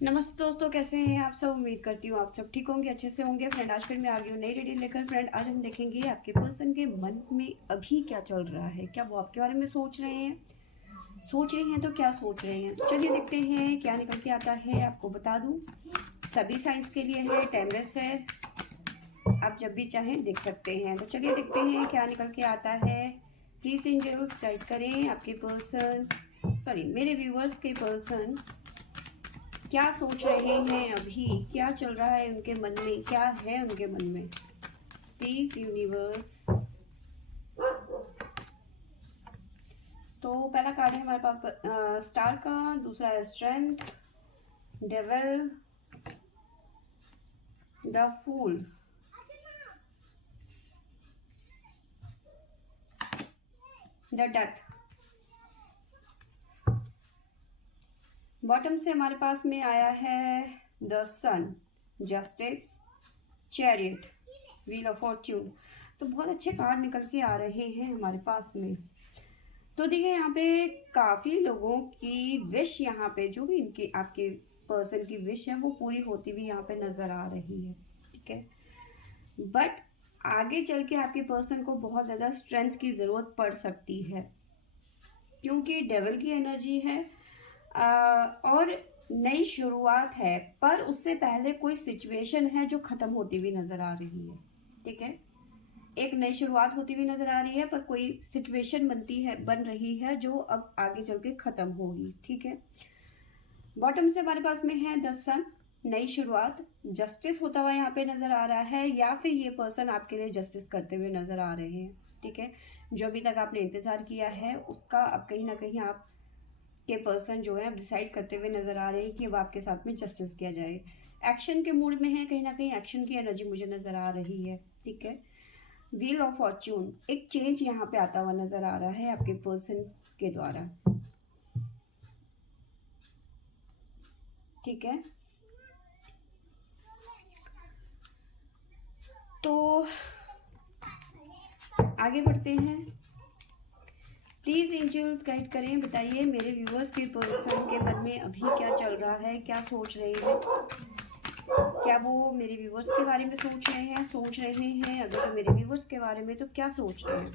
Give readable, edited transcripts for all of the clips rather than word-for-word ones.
नमस्ते दोस्तों, कैसे हैं आप सब। उम्मीद करती हूँ आप सब ठीक होंगे, अच्छे से होंगे। फ्रेंड, आज फिर मैं आ गई हूँ नई रीडिंग लेकर। फ्रेंड, आज हम देखेंगे आपके पर्सन के मन में अभी क्या चल रहा है। क्या वो आपके बारे में सोच रहे हैं, सोच रहे हैं तो क्या सोच रहे हैं। चलिए देखते हैं क्या निकल के आता है। आपको बता दूं, सभी साइंस के लिए है, टाइमलेस है, आप जब भी चाहें देख सकते हैं। तो चलिए देखते हैं क्या निकल के आता है। प्लीज एंजल्स गाइड करें आपके पर्सन, सॉरी मेरे व्यूवर्स के पर्सन क्या सोच रहे हैं अभी, क्या चल रहा है उनके मन में, क्या है उनके मन में। Please universe. तो पहला कार्ड है हमारे पास स्टार का, दूसरा है strength, devil, the fool, the death. Bottom से हमारे पास में आया है the sun, justice, chariot, wheel of fortune. तो बहुत अच्छे कार्ड निकल के आ रहे हैं हमारे पास में। तो देखिए यहाँ पे काफी लोगों की विश, यहाँ पे जो भी इनकी आपके पर्सन की विश है वो पूरी होती हुई यहाँ पे नजर आ रही है। ठीक है, बट आगे चल के आपके पर्सन को बहुत ज्यादा स्ट्रेंथ की जरूरत पड़ सकती है, क्योंकि डेविल की एनर्जी है और नई शुरुआत है। पर उससे पहले कोई सिचुएशन है जो खत्म होती हुई नजर आ रही है। ठीक है, एक नई शुरुआत होती हुई नजर आ रही है, पर कोई सिचुएशन बन रही है जो अब आगे चल के खत्म होगी। ठीक है, बॉटम से हमारे पास में है द सन, नई शुरुआत, जस्टिस होता हुआ यहाँ पे नजर आ रहा है, या फिर ये पर्सन आपके लिए जस्टिस करते हुए नजर आ रहे हैं। ठीक है, जो अभी तक आपने इंतजार किया है उसका अब कहीं ना कहीं आप के पर्सन जो है अब डिसाइड करते हुए नजर आ रहे हैं कि अब आपके साथ में जस्टिस किया जाए। एक्शन के मूड में है, कहीं ना कहीं एक्शन की एनर्जी मुझे नजर आ रही है। ठीक है, व्हील ऑफ फॉर्च्यून, एक चेंज यहाँ पे आता हुआ नजर आ रहा है आपके पर्सन के द्वारा। ठीक है, तो आगे बढ़ते हैं। प्लीज एंजल्स गाइड करें, बताइए मेरे व्यूअर्स के पर्सन के मन में अभी क्या चल रहा है, क्या सोच रहे हैं। क्या वो मेरे व्यूअर्स के बारे में सोच रहे हैं, अगर जो मेरे व्यूअर्स के बारे में तो क्या सोच रहे हैं।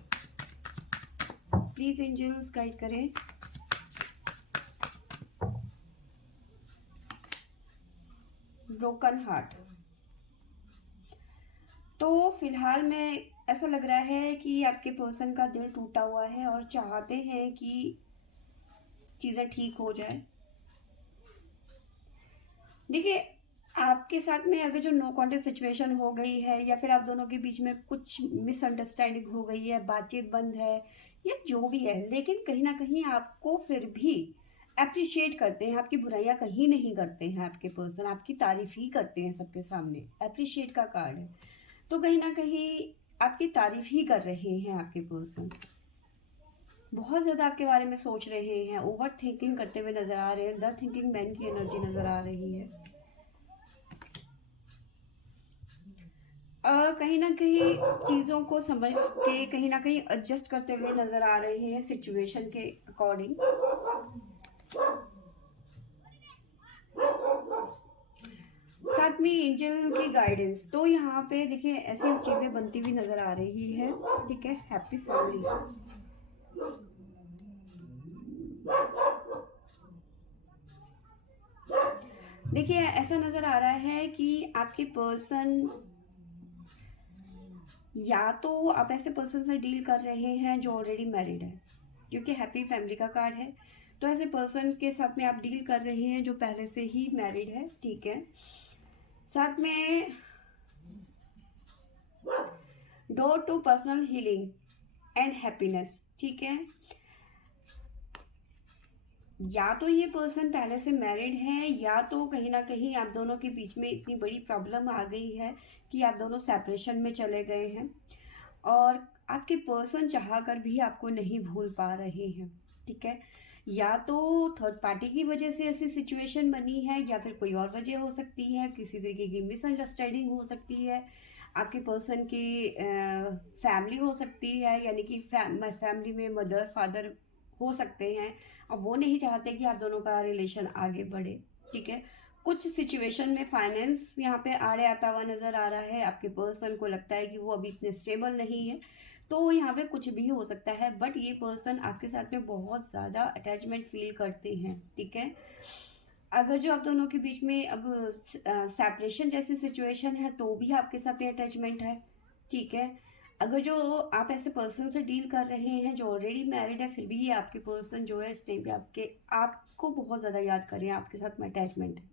प्लीज एंजल्स गाइड करें। ब्रोकन हार्ट, तो फिलहाल में ऐसा लग रहा है कि आपके पर्सन का दिल टूटा हुआ है और चाहते हैं कि चीजें ठीक हो जाए। देखिए, आपके साथ में अगर जो नो कॉन्टेक्ट सिचुएशन हो गई है, या फिर आप दोनों के बीच में कुछ मिसअंडरस्टैंडिंग हो गई है, बातचीत बंद है, या जो भी है, लेकिन कहीं ना कहीं आपको फिर भी अप्रिशिएट करते हैं, आपकी बुराइयां कहीं नहीं करते हैं। आपके पर्सन आपकी तारीफ ही करते हैं सबके सामने, अप्रिशिएट का कार्ड है। तो कहीं ना कहीं आपकी तारीफ ही कर रहे हैं आपके पर्सन। बहुत ज्यादा आपके बारे में सोच रहे हैं, ओवर थिंकिंग करते हुए नजर आ रहे हैं। द थिंकिंग मैन की एनर्जी नजर आ रही है। कहीं ना कहीं चीजों को समझ के कहीं ना कहीं एडजस्ट करते हुए नजर आ रहे हैं सिचुएशन के अकॉर्डिंग। साथ में एंजल की गाइडेंस, तो यहाँ पे देखिए ऐसी चीजें बनती हुई नजर आ रही है। ठीक है, हैप्पी फैमिली। देखिए ऐसा नजर आ रहा है कि आपके पर्सन, या तो आप ऐसे पर्सन से डील कर रहे हैं जो ऑलरेडी मैरिड है, क्योंकि हैप्पी फैमिली का कार्ड है। तो ऐसे पर्सन के साथ में आप डील कर रहे हैं जो पहले से ही मैरिड है। ठीक है, साथ में door to personal healing and happiness. ठीक है, या तो ये पर्सन पहले से मैरिड है, या तो कहीं ना कहीं आप दोनों के बीच में इतनी बड़ी प्रॉब्लम आ गई है कि आप दोनों सेपरेशन में चले गए हैं, और आपके पर्सन चाह कर भी आपको नहीं भूल पा रहे हैं। ठीक है, या तो थर्ड पार्टी की वजह से ऐसी सिचुएशन बनी है, या फिर कोई और वजह हो सकती है, किसी तरीके की मिसअंडरस्टैंडिंग हो सकती है। आपके पर्सन की फैमिली हो सकती है, यानी कि फैमिली में मदर फादर हो सकते हैं, और वो नहीं चाहते कि आप दोनों का रिलेशन आगे बढ़े। ठीक है, कुछ सिचुएशन में फाइनेंस यहाँ पे आड़े आता हुआ नजर आ रहा है। आपके पर्सन को लगता है कि वो अभी इतने स्टेबल नहीं है, तो यहाँ पे कुछ भी हो सकता है, बट ये पर्सन आपके साथ में बहुत ज़्यादा अटैचमेंट फील करते हैं, ठीक है। अगर जो आप दोनों के बीच में अब सेपरेशन जैसी सिचुएशन है तो भी आपके साथ में अटैचमेंट है, ठीक है। अगर जो आप ऐसे पर्सन से डील कर रहे हैं जो ऑलरेडी मैरिड है, फिर भी ये आपके पर्सन जो है इस टाइम पे आपको बहुत ज़्यादा याद कर रहे हैं, आपके साथ में अटैचमेंट है,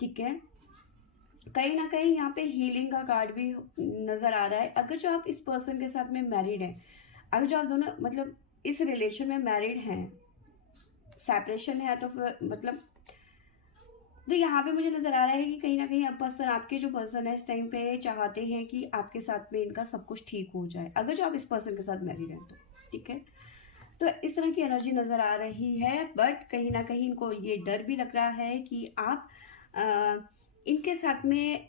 ठीक है। कहीं ना कहीं यहाँ पे हीलिंग का कार्ड भी नजर आ रहा है। अगर जो आप इस पर्सन के साथ में मैरिड हैं, अगर जो आप दोनों मतलब इस रिलेशन में मैरिड हैं, सेपरेशन है तो फिर मतलब तो यहाँ पे मुझे नजर आ रहा है कि कहीं ना कहीं आप पर्सन, आपके जो पर्सन है इस टाइम पे चाहते हैं कि आपके साथ में इनका सब कुछ ठीक हो जाए, अगर जो आप इस पर्सन के साथ मैरिड हैं तो, ठीक है। तो इस तरह की एनर्जी नजर आ रही है, बट कहीं ना कहीं इनको ये डर भी लग रहा है कि आप इनके साथ में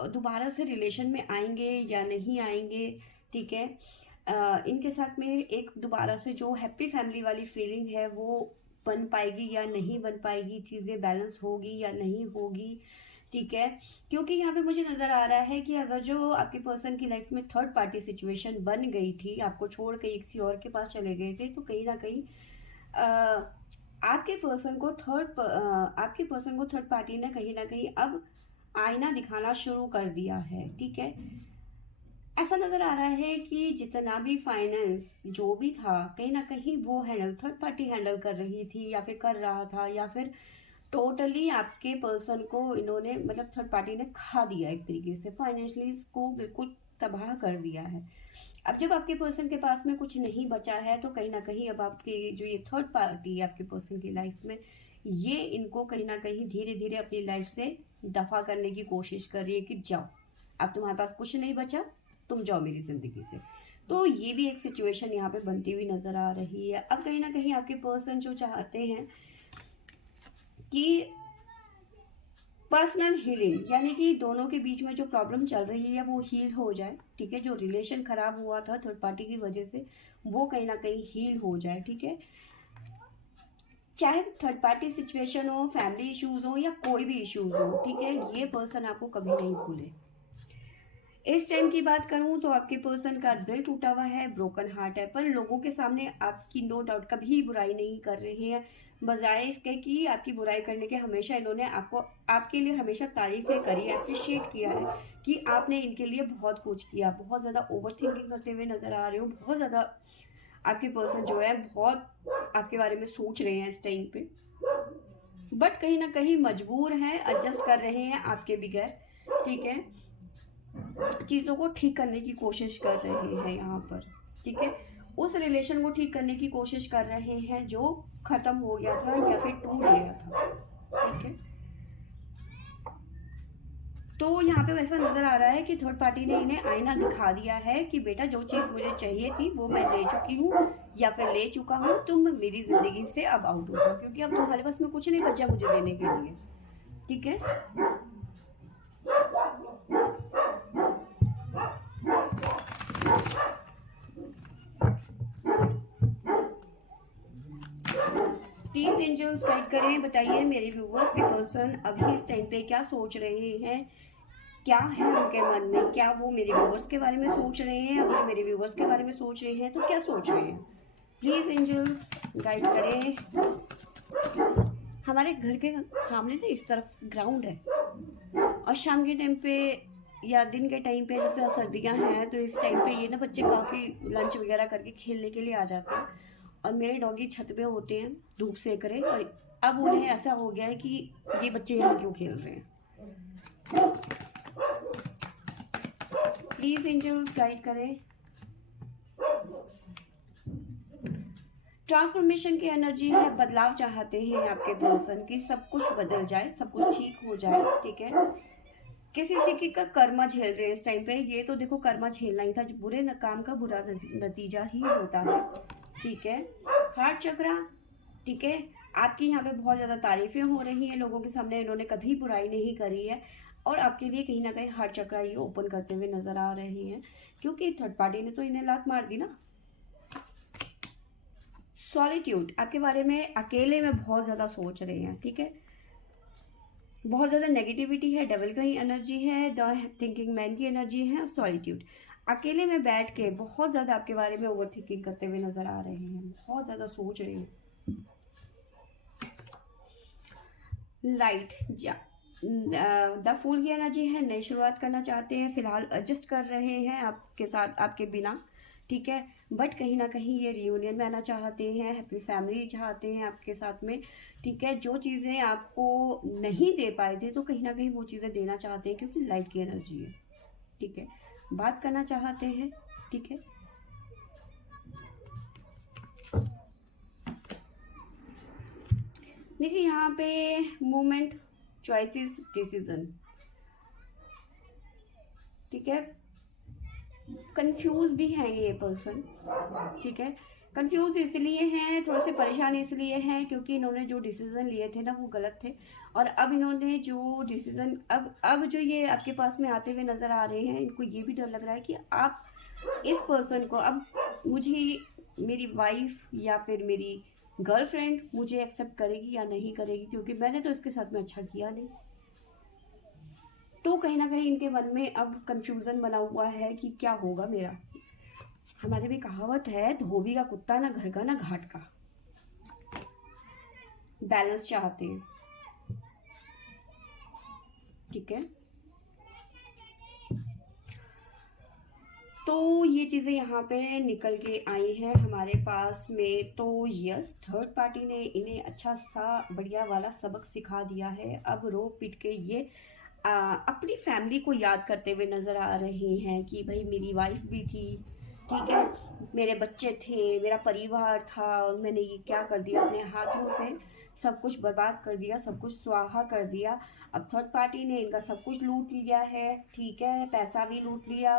दोबारा से रिलेशन में आएंगे या नहीं आएंगे, ठीक है। इनके साथ में एक दोबारा से जो हैप्पी फैमिली वाली फीलिंग है वो बन पाएगी या नहीं बन पाएगी, चीज़ें बैलेंस होगी या नहीं होगी, ठीक है। क्योंकि यहाँ पे मुझे नज़र आ रहा है कि अगर जो आपके पर्सन की लाइफ में थर्ड पार्टी सिचुएशन बन गई थी, आपको छोड़ के किसी और के पास चले गए थे, तो कहीं ना कहीं आपके पर्सन को थर्ड पार्टी ने कहीं ना कहीं अब आईना दिखाना शुरू कर दिया है, ठीक है। ऐसा नजर आ रहा है कि जितना भी फाइनेंस जो भी था कहीं ना कहीं वो थर्ड पार्टी हैंडल कर रही थी या फिर कर रहा था, या फिर टोटली आपके पर्सन को इन्होंने मतलब थर्ड पार्टी ने खा दिया, एक तरीके से फाइनेंशियली इसको बिल्कुल तबाह कर दिया है। अब जब आपके पर्सन के पास में कुछ नहीं बचा है तो कहीं ना कहीं अब आपके जो ये थर्ड पार्टी है आपके पर्सन की लाइफ में, ये इनको कहीं ना कहीं धीरे धीरे अपनी लाइफ से दफा करने की कोशिश कर रही है कि जाओ, अब तुम्हारे पास कुछ नहीं बचा, तुम जाओ मेरी जिंदगी से। तो ये भी एक सिचुएशन यहाँ पे बनती हुई नजर आ रही है। अब कहीं ना कहीं आपके पर्सन जो चाहते हैं कि पर्सनल हीलिंग, यानी कि दोनों के बीच में जो प्रॉब्लम चल रही है वो हील हो जाए, ठीक है। जो रिलेशन खराब हुआ था थर्ड पार्टी की वजह से वो कहीं ना कहीं हील हो जाए, ठीक है। चाहे थर्ड पार्टी सिचुएशन हो, फैमिली इश्यूज हो या कोई भी इश्यूज हो, ठीक है, ये पर्सन आपको कभी नहीं भूले। इस टाइम की बात करूं तो आपके पर्सन का दिल टूटा हुआ है, ब्रोकन हार्ट है, पर लोगों के सामने आपकी नो डाउट कभी बुराई नहीं कर रहे हैं। बजाय इसके कि आपकी बुराई करने के हमेशा इन्होंने आपके लिए हमेशा तारीफें करी, अप्रिशिएट किया है कि आपने इनके लिए बहुत कुछ किया। बहुत ज़्यादा ओवर थिंकिंग करते हुए नजर आ रहे हो, बहुत ज़्यादा आपके पर्सन जो है बहुत आपके बारे में सोच रहे हैं इस टाइम पे, बट कहीं ना कहीं मजबूर हैं, एडजस्ट कर रहे हैं आपके बगैर, ठीक है। चीज़ों को ठीक करने की कोशिश कर रहे हैं यहाँ पर, ठीक है। उस रिलेशन को ठीक करने की कोशिश कर रहे हैं जो खत्म हो गया था या फिर टूट गया था, ठीक है। तो यहाँ पे वैसा नजर आ रहा है कि थर्ड पार्टी ने इन्हें आईना दिखा दिया है कि बेटा जो चीज़ मुझे चाहिए थी वो मैं ले चुकी हूँ या फिर ले चुका हूँ, तुम मेरी जिंदगी से अब आउट हो जाओ, क्योंकि अब तुम्हारे पास में कुछ नहीं बचा मुझे देने के लिए, ठीक है। प्लीज एंजल्स गाइड करें, बताइए मेरे व्यूवर्स के पर्सन अभी इस टाइम पे क्या सोच रहे हैं, क्या है उनके मन में, क्या वो मेरे व्यूवर्स के बारे में सोच रहे हैं। अगर मेरे व्यूवर्स के बारे में सोच रहे हैं तो क्या सोच रहे हैं, प्लीज एंजल्स गाइड करें। हमारे घर के सामने ना इस तरफ ग्राउंड है, और शाम के टाइम पे या दिन के टाइम पे जैसे सर्दियां हैं तो इस टाइम पे ये ना बच्चे काफ़ी लंच वगैरह करके खेलने के लिए आ जाते हैं, और मेरे डॉगी छत पे होते हैं धूप सेक रहे, और अब उन्हें ऐसा हो गया है कि ये बच्चे यहाँ क्यों खेल रहे हैं। प्लीज एंजल्स गाइड करें। ट्रांसफॉर्मेशन की एनर्जी है, बदलाव चाहते हैं आपके पर्सन की, सब कुछ बदल जाए, सब कुछ ठीक हो जाए, ठीक है। किसी चीज का कर्मा झेल रहे हैं इस टाइम पे, ये तो देखो कर्मा झेलना ही था, बुरे काम का बुरा नतीजा ही होता है, ठीक है। हार्ट चक्रा, ठीक है, आपकी यहाँ पे बहुत ज़्यादा तारीफें हो रही हैं लोगों के सामने, इन्होंने कभी बुराई नहीं करी है, और आपके लिए कहीं ना कहीं हार्ट चक्रा ये ओपन करते हुए नजर आ रहे हैं, क्योंकि थर्ड पार्टी ने तो इन्हें लात मार दी ना। सॉलिट्यूड, आपके बारे में अकेले में बहुत ज़्यादा सोच रहे हैं, ठीक है। बहुत ज़्यादा नेगेटिविटी है, डबल का ही एनर्जी है, द थिंकिंग मैन की एनर्जी है, सॉलिट्यूड। अकेले में बैठ के बहुत ज़्यादा आपके बारे में ओवर थिंकिंग करते हुए नज़र आ रहे हैं, बहुत ज़्यादा सोच रहे हैं। लाइट या द फूल की एनर्जी है, नई शुरुआत करना चाहते हैं, फिलहाल एडजस्ट कर रहे हैं आपके साथ, आपके बिना, ठीक है। बट कहीं ना कहीं ये रियूनियन में आना चाहते हैं, हैप्पी फैमिली चाहते हैं आपके साथ में, ठीक है। जो चीज़ें आपको नहीं दे पाए थे तो कहीं ना कहीं वो चीज़ें देना चाहते हैं, क्योंकि लाइट की एनर्जी है, ठीक है। बात करना चाहते हैं, ठीक है। देखिए यहाँ पे मूवमेंट, चॉइसेस, डिसीजन, ठीक है। कंफ्यूज भी है ये पर्सन, ठीक है। कंफ्यूज इसलिए हैं, थोड़े से परेशान इसलिए हैं क्योंकि इन्होंने जो डिसीजन लिए थे ना वो गलत थे। और अब इन्होंने जो डिसीजन, अब जो ये आपके पास में आते हुए नजर आ रहे हैं, इनको ये भी डर लग रहा है कि आप इस पर्सन को, अब मुझे मेरी वाइफ या फिर मेरी गर्लफ्रेंड मुझे एक्सेप्ट करेगी या नहीं करेगी, क्योंकि मैंने तो इसके साथ में अच्छा किया नहीं। तो कहीं ना कहीं इनके मन में अब कंफ्यूजन बना हुआ है कि क्या होगा मेरा। हमारे भी कहावत है, धोबी का कुत्ता ना घर का ना घाट का। बैलेंस चाहते हैं, ठीक है। तो ये चीज़ें यहाँ पे निकल के आई हैं हमारे पास में। तो यस, थर्ड पार्टी ने इन्हें अच्छा सा बढ़िया वाला सबक सिखा दिया है। अब रो पिट के ये अपनी फैमिली को याद करते हुए नज़र आ रहे हैं कि भाई मेरी वाइफ भी थी, ठीक है, मेरे बच्चे थे, मेरा परिवार था, और मैंने ये क्या कर दिया, अपने हाथों से सब कुछ बर्बाद कर दिया, सब कुछ स्वाहा कर दिया। अब थर्ड पार्टी ने इनका सब कुछ लूट लिया है, ठीक है, पैसा भी लूट लिया,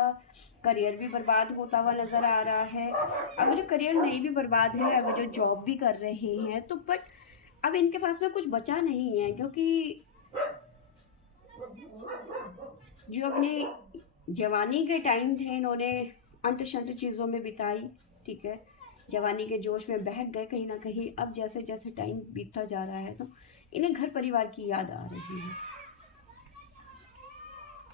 करियर भी बर्बाद होता हुआ नज़र आ रहा है। अगर जो करियर नहीं भी बर्बाद है, अगर जो जॉब भी कर रहे हैं तो बट अब इनके पास में कुछ बचा नहीं है, क्योंकि जो अपने जवानी के टाइम थे इन्होंने अंट शंट चीज़ों में बिताई, ठीक है, जवानी के जोश में बहक गए कहीं ना कहीं। अब जैसे जैसे टाइम बीतता जा रहा है तो इन्हें घर परिवार की याद आ रही है,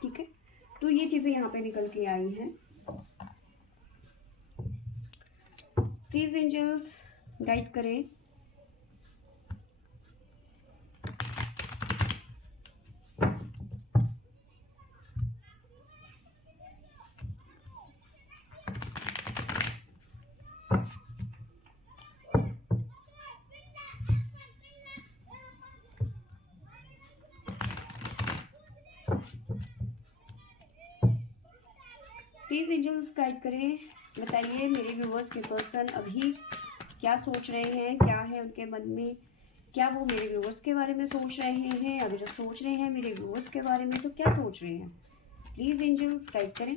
ठीक है। तो ये चीज़ें यहाँ पे निकल के आई हैं। प्लीज़ एंजल्स गाइड करें। प्लीज़ एंजल्स गाइड करें, बताइए मेरे व्यूवर्स के पर्सन अभी क्या सोच रहे हैं, क्या है उनके मन में, क्या वो मेरे व्यूवर्स के बारे में सोच रहे हैं, अभी जो सोच रहे हैं मेरे व्यूवर्स के बारे में तो क्या सोच रहे हैं। प्लीज़ एंजल्स गाइड करें।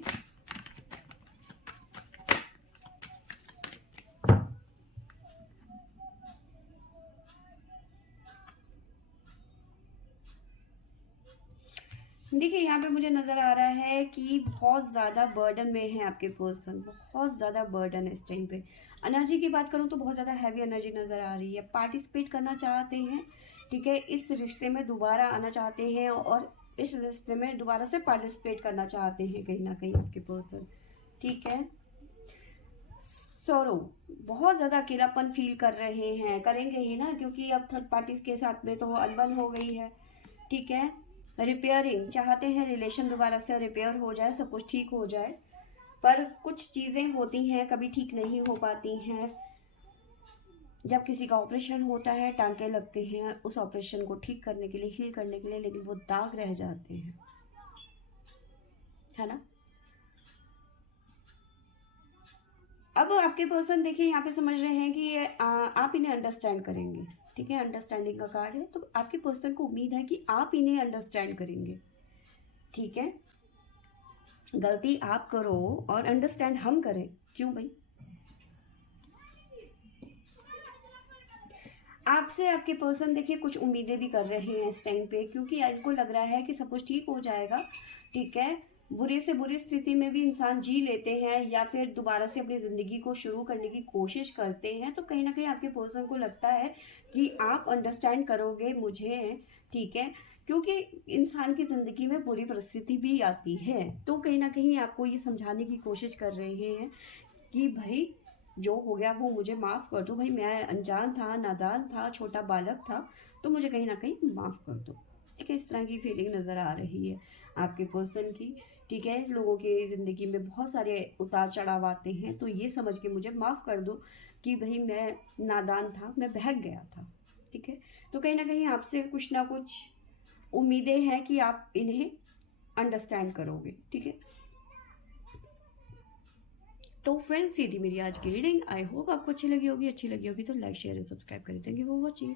देखिए यहाँ पे मुझे नज़र आ रहा है कि बहुत ज़्यादा बर्डन में है आपके पर्सन, बहुत ज़्यादा बर्डन है इस टाइम पे। एनर्जी की बात करूँ तो बहुत ज़्यादा हैवी एनर्जी नज़र आ रही है। पार्टिसिपेट करना चाहते हैं, ठीक है, इस रिश्ते में दोबारा आना चाहते हैं और इस रिश्ते में दोबारा से पार्टिसिपेट करना चाहते हैं कहीं ना कहीं आपके पर्सन, ठीक है। सोरो, बहुत ज़्यादा अकेलापन फील कर रहे हैं, करेंगे ही ना, क्योंकि अब थर्ड पार्टी के साथ में तो अनबन हो गई है, ठीक है। रिपेयरिंग चाहते हैं, रिलेशन दोबारा से रिपेयर हो जाए, सब कुछ ठीक हो जाए, पर कुछ चीज़ें होती हैं कभी ठीक नहीं हो पाती हैं। जब किसी का ऑपरेशन होता है, टांके लगते हैं उस ऑपरेशन को ठीक करने के लिए, हील करने के लिए, लेकिन वो दाग रह जाते हैं, है ना। अब आपके पर्सन देखिए यहाँ पे समझ रहे हैं कि आप इन्हें अंडरस्टैंड करेंगे, ठीक है, अंडरस्टैंडिंग का कार्ड है, तो आपके पर्सन को उम्मीद है कि आप इन्हें अंडरस्टैंड करेंगे, ठीक है। गलती आप करो और अंडरस्टैंड हम करें, क्यों भाई। आपसे आपके पर्सन देखिए कुछ उम्मीदें भी कर रहे हैं इस टाइम पे, क्योंकि इनको लग रहा है कि सब कुछ ठीक हो जाएगा, ठीक है, बुरी से बुरी स्थिति में भी इंसान जी लेते हैं या फिर दोबारा से अपनी ज़िंदगी को शुरू करने की कोशिश करते हैं, तो कहीं ना कहीं आपके पर्सन को लगता है कि आप अंडरस्टैंड करोगे मुझे, ठीक है, क्योंकि इंसान की ज़िंदगी में बुरी परिस्थिति भी आती है, तो कहीं ना कहीं आपको ये समझाने की कोशिश कर रहे हैं कि भाई जो हो गया वो मुझे माफ़ कर दो, भाई मैं अनजान था, नादान था, छोटा बालक था, तो मुझे कहीं ना कहीं माफ़ कर दो। ठीक है, इस तरह की फीलिंग नज़र आ रही है आपके पर्सन की। ठीक है, लोगों की ज़िंदगी में बहुत सारे उतार चढ़ाव आते हैं, तो ये समझ के मुझे माफ़ कर दो कि भाई मैं नादान था, मैं बहक गया था। ठीक है, तो कहीं ना कहीं आपसे कुछ ना कुछ उम्मीदें हैं कि आप इन्हें अंडरस्टैंड करोगे। ठीक है, तो फ्रेंड्स ये थी मेरी आज की रीडिंग। आई होप आपको अच्छी लगी होगी तो लाइक शेयर एंड सब्सक्राइब करें। Thank you for watching.